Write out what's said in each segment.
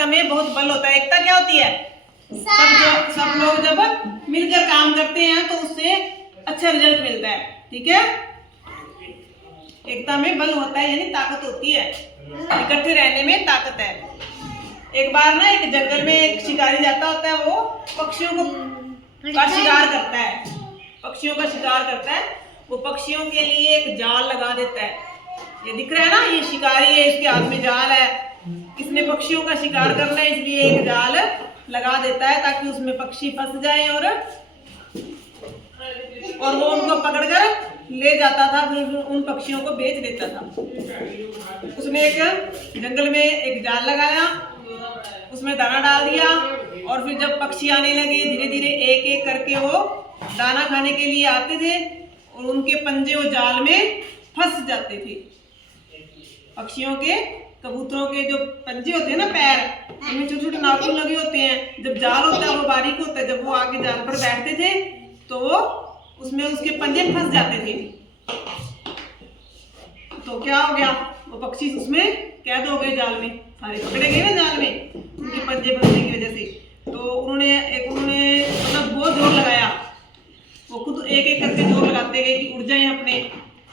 एकता में बहुत बल होता है। एकता क्या होती है? सब लोग जब मिलकर काम करते हैं तो उससे अच्छा रिजल्ट मिलता है। ठीक है, एकता में बल होता है, यानी ताकत होती है, इकट्ठे रहने में ताकत है। एक बार ना एक जंगल में एक शिकारी जाता होता है, वो पक्षियों का शिकार करता है, पक्षियों का शिकार करता है। वो पक्षियों के लिए एक जाल लगा देता है। ये दिख रहा है ना, ये शिकारी है, इसके हाथ में जाल है, इसने पक्षियों का शिकार करना है, इसलिए एक जाल लगा देता है ताकि उसमें पक्षी फंस जाएं और वो उनको पकड़कर ले जाता था, फिर उन पक्षियों को बेच देता था। उसने एक जंगल में एक जाल लगाया, उसमें दाना डाल दिया और फिर जब पक्षी आने लगे धीरे धीरे एक एक करके वो दाना खाने के लिए आते थे और उनके पंजे वो जाल में फंस जाते थे। पक्षियों के, कबूतरों के जो पंजे होते हैं ना, पैर, उनमें छोटे छोटे नाखून लगे होते हैं। जब जाल होता है वो बारीक होता है, जब वो आगे जाल पर बैठते थे तो वो उसमें उसके पंजे फंस जाते थे। तो क्या हो गया, वो पक्षी उसमें कैद हो गए, जाल में सारे पकड़े गए ना जाल में, उनके पंजे फंसने की वजह से। तो उन्होंने मतलब बहुत जोर लगाया, वो खुद एक एक करके जोर लगाते गए कि उड़ जाएं अपने,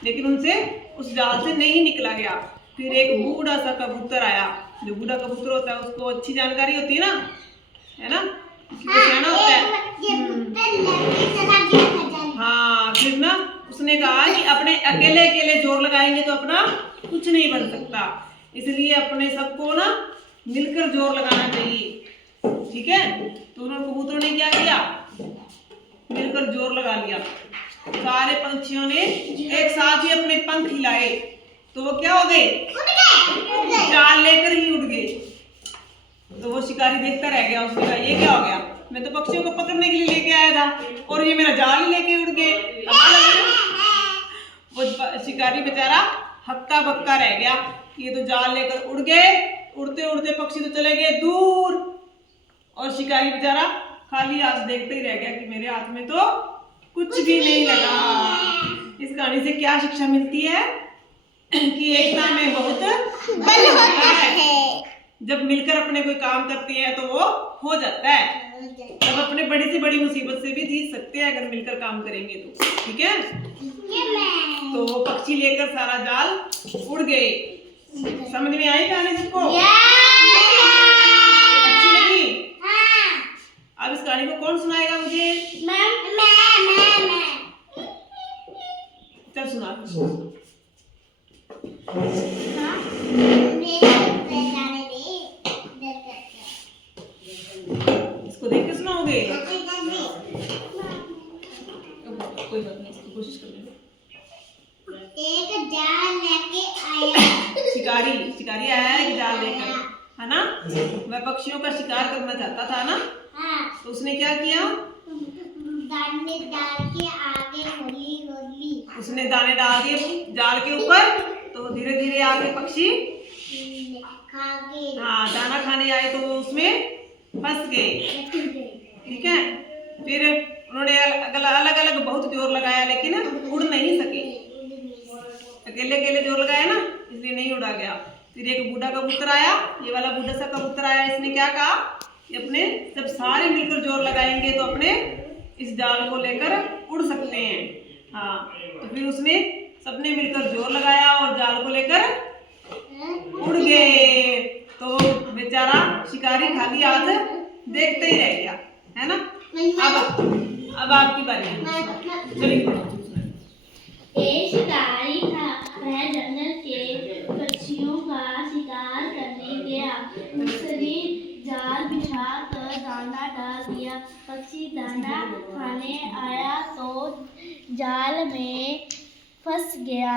लेकिन उनसे उस जाल से नहीं निकला गया। फिर एक बूढ़ा सा कबूतर आया। जो बूढ़ा कबूतर होता है उसको अच्छी जानकारी होती है ना, है ना, सियाना होता है। हाँ, फिर ना उसने कहा कि अपने अकेले अकेले जोर लगाएंगे तो अपना कुछ नहीं बन सकता, इसलिए अपने सबको ना मिलकर जोर लगाना चाहिए। ठीक है, तो उन्होंने, कबूतरों ने क्या किया, मिलकर जोर लगा लिया। सारे पंछियों ने एक साथ ही अपने पंख हिलाए तो वो क्या हो गए, जाल लेकर ही उड़ गए। तो वो शिकारी देखता रह गया, उसने कहा ये क्या हो गया, मैं तो पक्षियों को पकड़ने के लिए लेके आया था और ये मेरा जाल ही लेके उड़ गए। वो शिकारी बेचारा हक्का बक्का रह गया, ये तो जाल लेकर उड़ गए। उड़ते उड़ते पक्षी तो चले गए दूर और शिकारी बेचारा खाली हाथ देखते ही रह गया कि मेरे हाथ में तो कुछ भी नहीं लगा। इस कहानी से क्या शिक्षा मिलती है कि एकता में बहुत बल होता है। जब मिलकर अपने कोई काम करते हैं तो वो हो जाता है। तब अपने बड़ी से बड़ी मुसीबत से भी जीत सकते हैं अगर मिलकर काम करेंगे तो। ठीक है, तो वो पक्षी लेकर सारा जाल उड़ गए। समझ में आई कहानी सबको? अच्छी लगी? अब इस कहानी को कौन सुनाएगा मुझे? चल सुना। इसको देख के सुनाओगे? कोई बात नहीं, इसकी कोशिश कर लेंगे। एक जाल लेके आया शिकारी आया है, एक जाल लेकर, है ना। वह पक्षियों का शिकार करना चाहता था ना। तो उसने क्या किया, दाने डाल के आगे होली होली, उसने दाने डाल दिए जाल के ऊपर, तो धीरे धीरे आगे पक्षी खा गए। हाँ, दाना खाने आए तो वो उसमें फंस गए। ठीक है, फिर उन्होंने अलग अलग बहुत जोर लगाया लेकिन उड़ नहीं सके। अकेले अकेले जोर लगाया ना, इसलिए नहीं उड़ा गया। फिर एक बूढ़ा कबूतर आया, ये वाला बूढ़ा सा कबूतर आया, इसने क्या कहा कि अपने जब सारे मिलकर जोर लगाएंगे तो अपने इस जाल को लेकर उड़ सकते हैं। हाँ, तो फिर उसने सबने मिलकर जोर लगाया और जाल को लेकर उड़ गए। तो बेचारा शिकारी खाली हाथ देखते ही रह गया, है ना। अब आपकी बारी है, चलिए। एक शिकारी था, वह जंगल के पक्षियों का शिकार करने गया। उसने जाल बिछाकर दाना डाल दिया। पक्षी दाना खाने आया तो जाल में फंस गया।